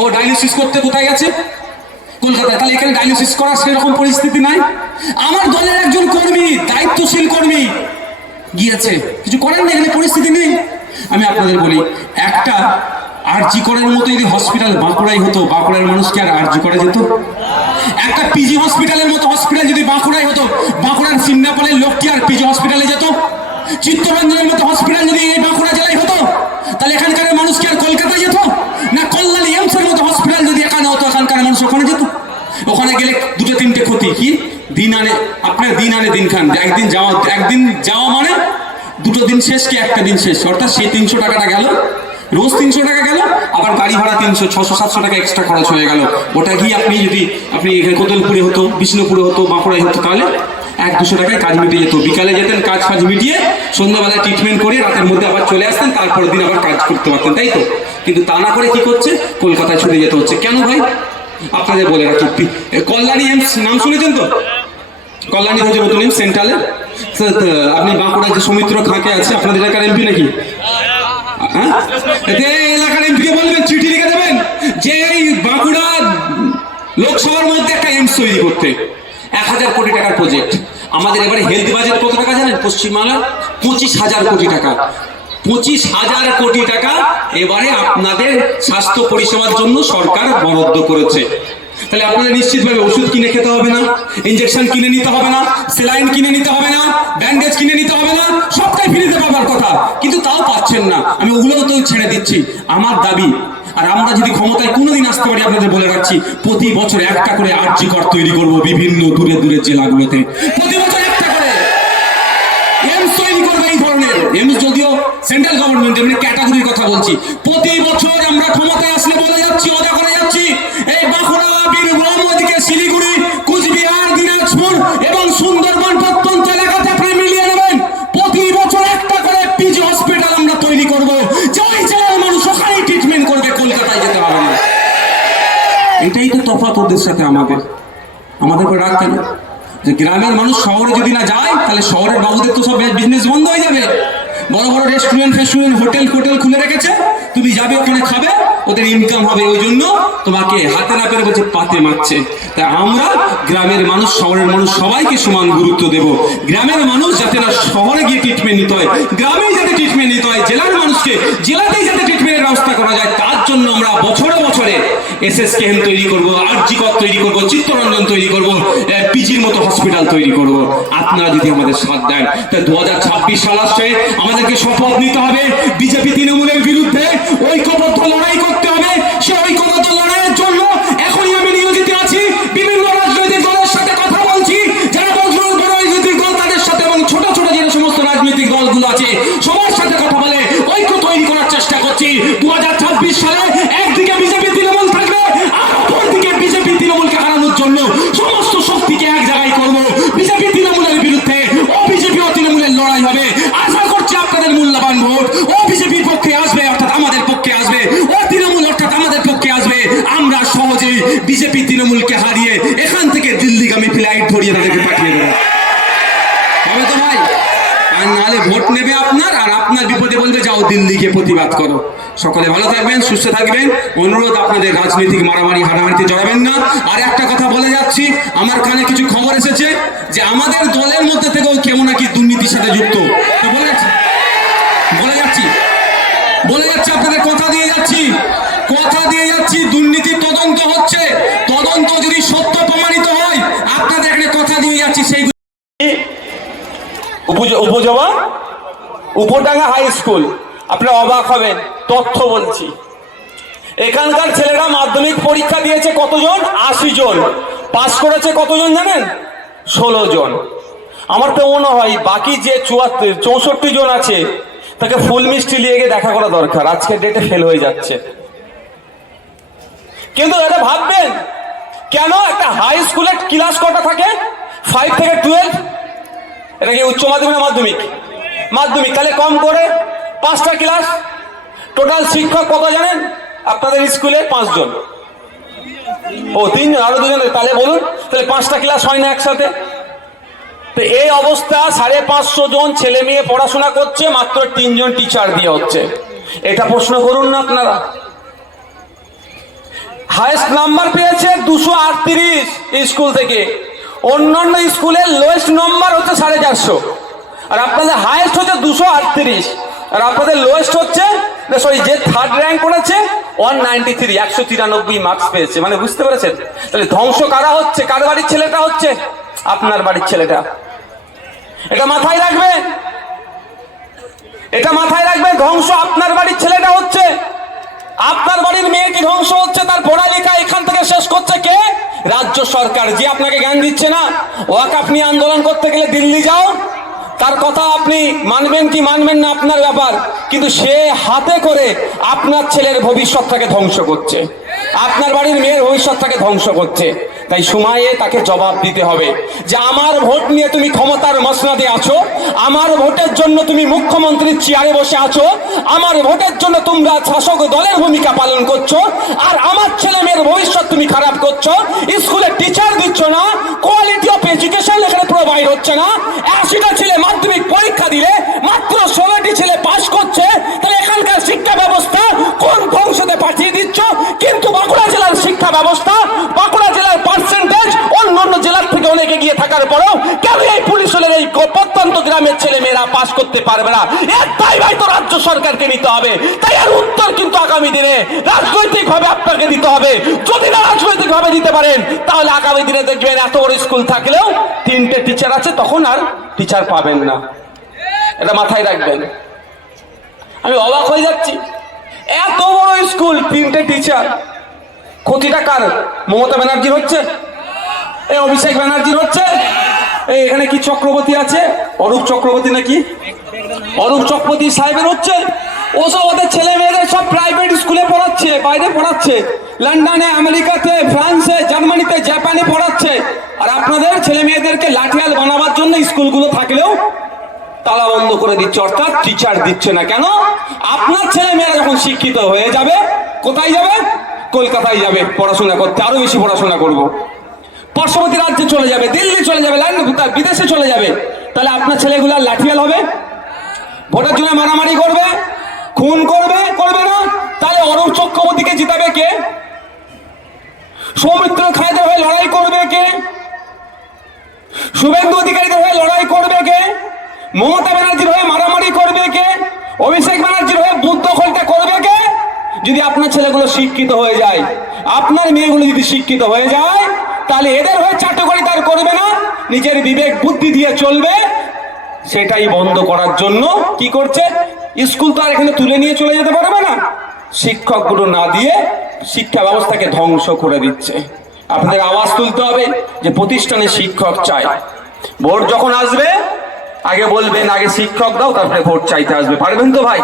ও dialysis করতে কোথায় গেছে? কলকাতায়। তাহলে এখানে ডায়ালিসিস করার সেরকম পরিস্থিতি নাই। আমার দলের একজন কর্মী, দায়িত্বশীল কর্মী গিয়েছে, কিছু করেন না, এখানে পরিস্থিতি নেই। আমি আপনাদের বলি, একটা আরজি করের মতো যদি হসপিটাল বাঁকুড়ায় হতো, বাঁকুড়ার মানুষকে আর আরজি করা যেত? একটা পিজি হসপিটালের মতো হসপিটাল যদি বাঁকুড়ায় হতো, বাঁকুড়ার সিমনাপালের লোকটি আর পিজি হসপিটালে যেত? চিত্তরঞ্জনের মতো হসপিটাল যদি এই বাঁকুড়া জেলায় হতো, তাহলে এখানকার মানুষ কি আর কলকাতায় যেত? না কল্যাণী এমসের মতো হসপিটাল যদি এখানে হতো, এখানকার মানুষ ওখানে যেত? ওখানে গেলে দুটো তিনটে ক্ষতি কি, দিন আনে আপনার দিন আনে দিন খান। একদিন যাওয়া মানে দুটো দিন শেষ কি একটা দিন শেষ, অর্থাৎ সেই 300 টাকাটা গেল, রোজ 300 টাকা গেল, আবার গাড়ি ভাড়া 300, 600-700 টাকা এক্সট্রা খরচ হয়ে গেল। ওটা কি আপনি এখানে কোতলপুরে হতো, বিষ্ণুপুরে হতো, বাঁকুড়ায় হতো, তাহলে 100-200 টাকায় কাজ মিটে যেত। বিকালে যেতেন, কাজ ফাজ মিটিয়ে সন্ধ্যাবেলায় ট্রিটমেন্ট করে রাতের মধ্যে আবার চলে আসতেন, তারপরের দিন আবার কাজ করতে পারতেন, তাই তো? কিন্তু তা না করে কি করছে, কলকাতায় ছুটে যেতে হচ্ছে। কেন ভাই? আপনাদের বলে রাখি, কল্যাণী এমস নাম শুনেছেন তো? কল্যাণী হচ্ছে নতুন এমস সেন্ট্রালে। আপনি বাঁকুড়ার যে সৌমিত্র খাঁকে আছে, আপনাদের এলাকার এমপি নাকি? এলাকার এমপিকে বলবেন, চিঠি লিখে দেবেন যে এই বাঁকুড়া লোকসভার মধ্যে একটা এমস তৈরি করতে। 1000 কোটি টাকার প্রজেক্ট। আমাদের এবারে হেলথ বাজেট কত টাকা জানেন? পশ্চিমবাংলার 25,000 কোটি টাকা। 25,000 কোটি টাকা এবারে আপনাদের স্বাস্থ্য পরিষেবার জন্য সরকার বরাদ্দ করেছে। তাহলে আপনাদের নিশ্চিতভাবে ওষুধ কিনে খেতে হবে না, ইনজেকশন কিনে নিতে হবে না, সেলাইন কিনে নিতে হবে না, ব্যান্ডেজ কিনে নিতে হবে না, সবটাই ফ্রিতে পাবার কথা, কিন্তু তাও পাচ্ছেন না। আমি ওগুলোও তো ছেড়ে দিচ্ছি। আমার দাবি, আর আমরা যদি ক্ষমতায় কোনোদিন আসতে পারি, আপনাদের বলে রাখছি, প্রতি বছর একটা করে আরজি কর তৈরি করব বিভিন্ন দূরে দূরে জেলাগুলোতে। প্রতি বছর একটা করে এমস তৈরি করবে এই ধরনের এমস, যদিও সেন্ট্রাল গভর্নমেন্ট, এমনি ক্যাটাগরির কথা বলছি। প্রতি বছর আমরা ক্ষমতায় আসলে বলে যাচ্ছি, ওদা করে যাচ্ছি, এই বাঁকুড়া, বীরভূম, ওদিকে শিলিগুড়ি, কুচবিহার, দিনাজপুর এবং সুন্দরবন প্রত্যন্ত এলাকাতে আপনি মিলিয়ে নেবেন, প্রতি বছর একটা করে পিজি হসপিটাল আমরা তৈরি করব। যাই জেলার মানুষ ওখানেই ট্রিটমেন্ট করবে, কলকাতায় যেতে হবে না। এটাই তো তফাৎ ওদের সাথে আমাদের করে রাখতে হবে যে গ্রামের মানুষ শহরে যদি না যায়, তাহলে শহরের বাবুদের তো সব বিজনেস বন্ধ হয়ে যাবে। বড় বড় রেস্টুরেন্ট, হোটেল খুলে রেখেছে, তুমি যাবে ওখানে খাবে, ওদের ইনকাম হবে। ওই জন্য তোমাকে হাতে না পেরে বলছে পাতে মারছে। তাই আমরা গ্রামের মানুষ, শহরের মানুষ সবাইকে সমান গুরুত্ব দেব। গ্রামের মানুষ যাতে না শহরে গিয়ে ট্রিটমেন্ট নিতে হয়, গ্রামেই যাতে ট্রিটমেন্ট নিতে হয়, জেলার মানুষকে জেলাতেই যাতে ট্রিটমেন্টের ব্যবস্থা করা যায়, তার জন্য আমরা বছরে বছরে SSKM তৈরি করবো, আরজি কর তৈরি করবো, চিত্তরঞ্জন তৈরি করবো, পিজির মতো হসপিটাল তৈরি করবো। আপনারা যদি আমাদের সাথ দেন, তাই 2026 সাল আসছে, আমাদেরকে শপথ নিতে হবে বিজেপি তৃণমূলের বিরুদ্ধে ঐক্যবদ্ধ লড়াই করতে হবে। সে ঐক্যবদ্ধ লড়াইয়ের জন্য এখনই আমি নিয়োজিত আছি। বিভিন্ন রাজনৈতিক দলের সাথে কথা বলছি, যারা বড় রাজনৈতিক দল তাদের সাথে, এবং ছোট ছোট যে সমস্ত রাজনৈতিক দলগুলো আছে সবার সাথে কথা বলে ঐক্য তৈরি করার চেষ্টা করছি। 2026 সালে একদিকে বিজেপি তৃণমূল থাকবে, আর অপরদিকে বিজেপি তৃণমূলকে হারানোর জন্য সমস্ত শক্তিকে এক জায়গায় করবো। বিজেপি তৃণমূলের বিরুদ্ধে ও বিজেপি ও তৃণমূলের লড়াই হবে। আশা করছি আপনাদের মূল্যবান ভোট ও বিজেপির পক্ষে আসবে, অর্থাৎ আমাদের পক্ষে আসবে, ও তৃণমূল অর্থাৎ আমাদের পক্ষে আসবে। আমরা সহজেই বিজেপি তৃণমূলকে হারিয়ে এখান থেকে দিল্লিগামী ফ্লাইট ধরিয়ে তাদেরকে পাঠিয়ে দেবো। হবে তো ভাই? আর নাহলে ভোট নেবে আপনার, আর আপনার বিপদে বলবে যাও দিল্লিকে প্রতিবাদ করো। সকলে ভালো থাকবেন, সুস্থ থাকবেন। অনুরোধ, আপনাদের রাজনৈতিক মারামারি হানাহানিতে জড়াবেন না। আর একটা কথা বলে যাচ্ছি, আমার কানে কিছু খবর এসেছে যে আমাদের দলের মধ্যে থেকেও কেমন নাকি দুর্নীতির সাথে যুক্ত। বলে যাচ্ছি আপনাদের কথা দিয়ে যাচ্ছি, দুর্নীতির তদন্ত হচ্ছে। তদন্ত যদি সত্য প্রমাণিত হয়, আপনাদের একটা কথা দিয়ে যাচ্ছি, সেই উপজেলা উপডাঙ্গা হাই স্কুল, আপনারা অবাক হবেন, তথ্য বলছি। এখানকার ছেলেরা মাধ্যমিক পরীক্ষা দিয়েছে কতজন? 80 জন। পাস করেছে কতজন জানেন? 16 জন। আমার তো মনে হয় বাকি যে 64 জন আছে তাকে ফুল মিষ্টি নিয়ে গিয়ে দেখা করা দরকার, আজকের ডেটে ফেল হয়ে যাচ্ছে। কিন্তু এটা ভাববেন, কেন একটা হাই স্কুলের ক্লাস কটা থাকে? 5 থেকে 12। এটা কি উচ্চ মাধ্যমিক না মাধ্যমিক? মাধ্যমিক। তাহলে কম করে 5টা ক্লাস। টোটাল শিক্ষক কত জানেন আপনাদের স্কুলে? 5 জন। ও 3 জন, আরো 2 জন। তাহলে বলুন, তাহলে 5টা ক্লাস হয় না একসাথে? তো এই অবস্থা, 550 জন ছেলে মেয়ে পড়াশোনা করছে, মাত্র 3 জন টিচার দিয়ে হচ্ছে। এটা প্রশ্ন করুন না আপনারা। হাইয়েস্ট নাম্বার পেয়েছে 238 স্কুল থেকে। অন্যান্য স্কুলের লোয়েস্ট নাম্বার হচ্ছে 450, আর আপনাদের হাইয়েস্ট হচ্ছে 238, আর আপনাদের লোয়েস্ট হচ্ছে সরি যে থার্ড র্যাঙ্ক করেছে 193, 193 মার্কস পেয়েছে। মানে বুঝতে পেরেছেন? তাহলে ধ্বংস কারা হচ্ছে? কার বাড়ির ছেলেটা হচ্ছে? আপনার বাড়ির ছেলেটা। এটা মাথায় রাখবে, এটা মাথায় রাখবে। ধ্বংস আপনার বাড়ির ছেলেটা হচ্ছে। আপনার বাড়ির মেয়েটি ধ্বংস হচ্ছে, তার পড়ালেখা এখান থেকে শেষ করছে কে? রাজ্য সরকার, যে আপনাকে জ্ঞান দিচ্ছে না। ওয়াকফ নিয়ে আন্দোলন করতে গেলে দিল্লি যাও, তার কথা আপনি মানবেন কি মানবেন না আপনার ব্যাপার, কিন্তু সে হাতে করে আপনার ছেলের ভবিষ্যৎটাকে ধ্বংস করছে, আপনার বাড়ির মেয়ের ভবিষ্যৎটাকে ধ্বংস করছে। তাই সময়ে তাকে জবাব দিতে হবে যে আমার ভোট নিয়ে তুমি ক্ষমতার মসনদে আছো, আমার ভোটের জন্য তুমি মুখ্যমন্ত্রীর চেয়ারে বসে আছো, আমার ভোটের জন্য তোমরা শাসক দলের ভূমিকা পালন করছো, আর আমার ছেলে মেয়ের ভবিষ্যৎ তুমি খারাপ করছো। স্কুলে টিচার দিচ্ছ না, কোয়ালিটি অফ এডুকেশন এখানে প্রোভাইড হচ্ছে না। 80টা ছেলে মাধ্যমিক পরীক্ষা দিলে মাত্র 16টি ছেলে পাস করছে। তাহলে এখানকার শিক্ষা ব্যবস্থা কোন ধ্বংসতে পাঠিয়ে দিচ্ছ? কিন্তু বাঁকুড়া জেলার শিক্ষা ব্যবস্থা, বাঁকুড়া জেলার পার্সেন্টেজ অন্যান্য জেলার থেকে অনেক এগিয়ে থাকার পরেও কেন এই পুলিশ হলের এই প্রত্যন্ত গ্রামের ছেলে মেয়েরা পাস করতে পারবে না? এর দায় তো রাজ্য সরকারকে নিতে হবে। তাই এর উত্তর কিন্তু আগামী দিনে রাজনৈতিক ভাবে আপনাকে দিতে হবে। যদি না রাজনৈতিক ভাবে দিতে পারেন, তাহলে আগামী দিনে দেখবেন এত বড় স্কুল থাকলেও 3টে টিচার আছে, তখন আর টিচার পাবেন না। এটা মাথায় রাখবেন। আমি অবাক হয়ে যাচ্ছি, এত বড় স্কুল 3টে টিচার। ক্ষতিটা কার? মমতা ব্যানার্জির হচ্ছে, এই অভিষেক ব্যানার্জির হচ্ছে, এই এখানে কি চক্রবর্তী আছে, অরূপ চক্রবর্তী নাকি, অরূপ চক্রবর্তী সাহেবের হচ্ছে। ওসব ওদের ছেলে মেয়েদের সব প্রাইভেট স্কুলে পড়াচ্ছে, বাইরে পড়াচ্ছে, লন্ডনে, আমেরিকাতে, ফ্রান্সে, জার্মানিতে, জাপানে পড়াচ্ছে। আর আপনাদের ছেলে মেয়েদেরকে লাঠিয়াল বানাবার জন্য স্কুলগুলো থাকলেও তালা বন্ধ করে দিচ্ছে, অর্থাৎ টিচার দিচ্ছে না। কেন? আপনার ছেলে মেয়েরা যখন শিক্ষিত হয়ে যাবে, কোথায় যাবে? কলকাতায় যাবে পড়াশোনা করতে, আরো বেশি পড়াশোনা করবো, পার্শ্ববর্তী রাজ্যে চলে যাবে, দিল্লি চলে যাবে, বিদেশে চলে যাবে। তাহলে আপনার ছেলেগুলো লাঠিয়াল হবে, ভোটের জন্য মারামারি করবে, খুন করবে, করবে না? তাহলে অরূপ চক্রবর্তীকে জিতাবে কে? সৌমিত্র খায়দের হয়ে লড়াই করবে কে? শুভেন্দু অধিকারীদের হয়ে লড়াই করবে কে? মমতা ব্যানার্জির হয়ে মারামারি করবে কে? অভিষেক ব্যানার্জির হয়ে বুদ্ধ খোলটা করবে কে? যদি আপনার ছেলেগুলো শিক্ষিত হয়ে যায়, আপনার মেয়েগুলো যদি শিক্ষিত হয়ে যায়, তাহলে এদের হয়ে চাটুকারি তার করবে না, নিজের বিবেক বুদ্ধি দিয়ে চলবে। সেটাই বন্ধ করার জন্য কি করছে? স্কুল তো আর এখানে তুলে নিয়ে চলে যেতে পারবে না, শিক্ষকগুলো না দিয়ে শিক্ষা ব্যবস্থাকে ধ্বংস করে দিচ্ছে। আপনাদের আওয়াজ তুলতে হবে যে প্রতিষ্ঠানে শিক্ষক চাই। ভোট যখন আসবে আগে বলবেন আগে শিক্ষক দাও, তারপরে ভোট চাইতে আসবে। পারবেন তো ভাই?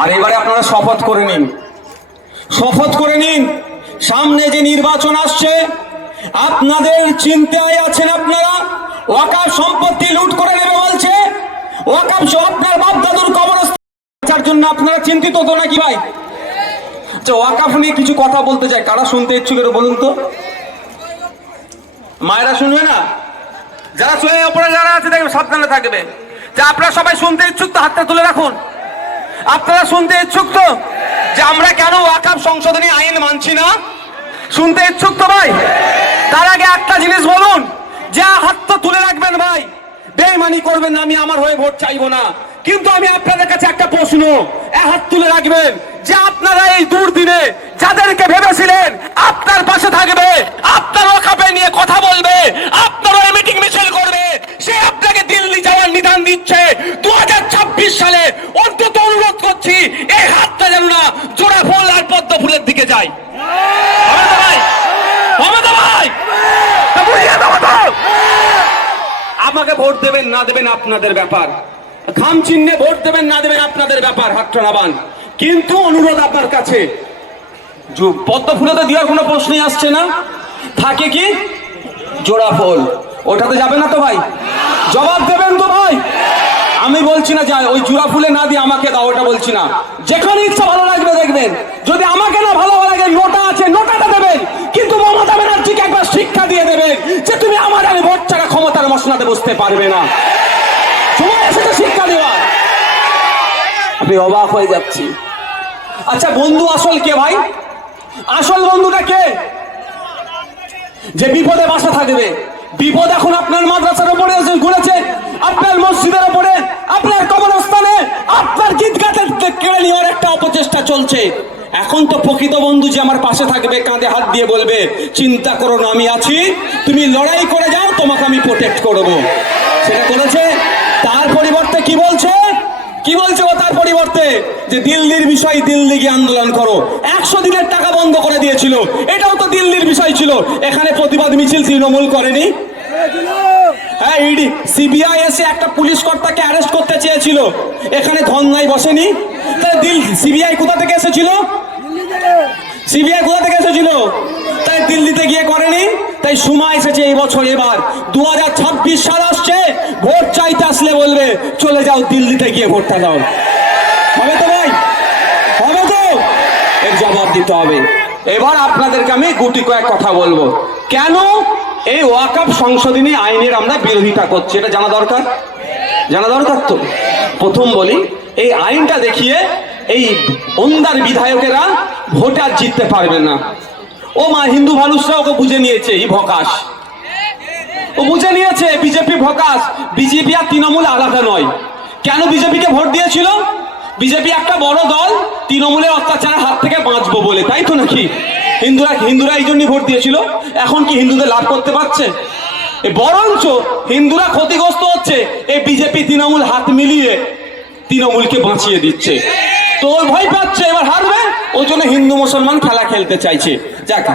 আর এবারে আপনারা শপথ করে নিন, শপথ করে নিন। সামনে যে নির্বাচন আসছে, আপনাদের চিন্তায় আছেন আপনারা ওয়াকফ সম্পত্তি লুট করে নেবে বলছে, ওয়াকফ আপনার বাপ দাদুর কবরস্থানের জন্য আপনারা চিন্তিত তো নাকি ভাই? আচ্ছা, ওয়াকফ নিয়ে কিছু কথা বলতে চাই, কারা শুনতে ইচ্ছুক একটু বলুন তো। মায়েরা শুনবে না? যারা শুনে উপরে যারা আছে দেখবে সাবধানে থাকবে। যে আপনারা সবাই শুনতে ইচ্ছুক তো হাতটা তুলে রাখুন। আপনারা শুনতে ইচ্ছুক তো যে আমরা কেন ওয়াকফ সংশোধনী আইন মানছি না? শুনতে ইচ্ছুক তো ভাই? তার আগে একটা জিনিস বলুন, যে হাতটা তুলে রাখবেন ভাই, বেঈমানি করবেন না, আমি আমার হয়ে ভোট চাইবো না। কিন্তু আমি আপনাদের কাছে একটা প্রশ্ন, হাত তুলে রাখবেন যে আপনারা এই দুর্দিনে যাদেরকে ভেবেছিলেন আপনার পাশে থাকবে, আপনার ওয়াকফে নিয়ে কথা বলবে, আপনারা মিটিং মিছিল করবে, সে আপনাকে দিল্লি যাওয়ার নিদান দিচ্ছে। 2026 সালে অন্তত অনুরোধ করছি, এই হাতটা যেন না জোড়া ফুল আর পদ্ম ফুলের দিকে যায়। হবে তো ভাই? হবে তো ভাই? আমাকে ভোট দেবেন না দেবেন আপনাদের ব্যাপার, খাম চিহ্নে ভোট দেবেন না দেবেন আপনাদের ব্যাপার, হাতটা নামান। কিন্তু অনুরোধ আপনার কাছে, পদ্ম ফুলে তো দেওয়ার কোনো প্রশ্নই আসছে না, থাকে কি জোড়া ফুল, ওটাতে যাবে না তো ভাই? জবাব দেবেন তো ভাই? আমি বলছি না যে ওই জোড়া ফুলে না দিয়ে আমাকে দাও, ওটা বলছি না। যেখানে ইচ্ছা ভালো লাগবে দেখবেন, যদি আমাকে না ভালো লাগে নোটা আছে নোটাটা দেবেন, কিন্তু মমতা ব্যানার্জিকে একবার শিক্ষা দিয়ে দেবেন যে তুমি আমার আমি ভোট ছাড়া ক্ষমতার মসনদে বসতে পারবে না। সময় এসেছে শিক্ষা দেওয়া। আমি অবাক হয়ে যাচ্ছি। আচ্ছা, বন্ধু আসল কে ভাই? আসল বন্ধুটা কে? যে বিপদে পাশে থাকবে। বিপদ এখন আপনার মাদ্রাসার উপরে এসে ঘুরেছে, আপনার মসজিদের উপরে, আপনার কবরস্থানে, আপনার গীতগাতে কেড়ে নেওয়ার একটা অপচেষ্টা চলছে। এখন তো প্রকৃত বন্ধু যে আমার পাশে থাকবে, কাঁধে হাত দিয়ে বলবে চিন্তা করো না, আমি আছি, তুমি লড়াই করে যাও, তোমাকে আমি প্রোটেক্ট করব, সেটা করেছে। তার পরিবর্তে কি বলছে? কি বলছে ও তার পরিবর্তে? যে দিল্লির বিষয়, দিল্লি গিয়ে আন্দোলন করো। 100 দিনের টাকা বন্ধ করে দিয়েছিল, এটাও তো দিল্লির বিষয় ছিল। এখানে প্রতিবাদ মিছিল তৃণমূল করেনি? হ্যাঁ, ইডি সিবিআই এসে একটা পুলিশ কর্তাকে অ্যারেস্ট করতে চেয়েছিল, এখানে ধর্নায় বসেনি। তাই সিবিআই কোথা থেকে এসেছিল? সিবিআই কোথা থেকে এসেছিল? তাই দিল্লিতে গিয়ে করেনি। তাই সময় এসেছে এই বছর, এবার 2026 সাল আসছে, ভোট চাইতে আসলে বলবে চলে যাও দিল্লিতে গিয়ে ভোটটা দাও। হবে তো ভাই? হবে তো? এর জবাব দিতে হবে। এবার আপনাদেরকে আমি গুটি কয়েক কথা বলবো, কেন এই ওয়াকফ সংশোধনী আইনের আমরা বিরোধিতা করছি, এটা জানা দরকার। জানা দরকার তো। প্রথম বলি, এই আইনটা দেখিয়ে এই ওন্দার বিধায়কেরা ভোটে আর জিততে পারবে না। ও মা, হিন্দু মানুষরা ওকে বুঝে নিয়েছে, এই ভকাশ ও বুঝে নিয়েছে, বিজেপি ভকাশ। বিজেপি আর তৃণমূল আলাদা নয়। কেন বিজেপিকে ভোট দিয়েছিল? বিজেপি একটা বড় দল, তৃণমূলের অত্যাচারের হাত থেকে বাঁচবো বলে, তাই তো নাকি? হিন্দুরা এই জন্যই ভোট দিয়েছিল। এখন কি হিন্দুদের লাভ করতে পারছে? বরঞ্চ হিন্দুরা ক্ষতিগ্রস্ত হচ্ছে। এই বিজেপি তৃণমূল হাত মিলিয়ে তৃণমূলকে বাঁচিয়ে দিচ্ছে। তো ভয় পাচ্ছে এবার হারবে, ওই জন্য হিন্দু মুসলমান খেলা খেলতে চাইছে। যাক।